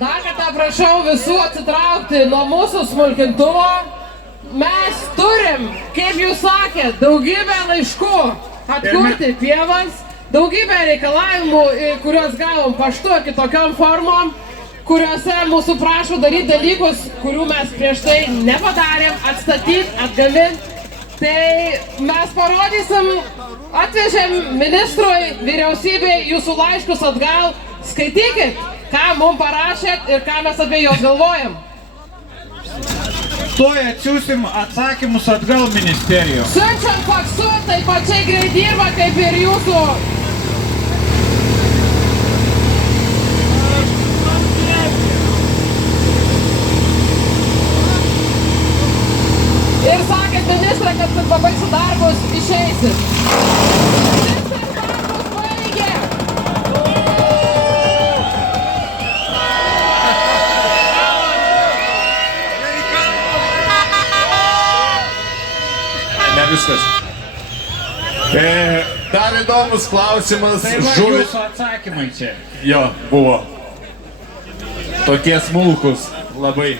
Dar kartą prašau visų atsitraukti nuo mūsų smulkintuvo. Mes turim, kaip jūs sakėt, daugybę laiškų atkurti pievas, daugybę reikalavimų, kuriuos gavom paštu kitokiom formom, kuriuose mūsų prašo daryti dalykus, kurių mes prieš tai nepadarėm, atstatyti, atgaminti. Tai mes parodysim, atvežėm ministrui, vyriausybei jūsų laiškus atgal, skaitykit, ką mums parašėt ir ką mes apie juos galvojam. Tuoj atsiųsim atsakymus atgal ministerijos. Siunčiam faksu, taip pačiai greit dirba kaip ir jūsų. Ir sakėt ministrą, kad pabaigsiu darbus, išeisit. Ministras darbus baigė! Ne viskas. Dar įdomus klausimas. Tai va jūsų atsakymai čia. Jo, buvo. Tokie smulkus labai.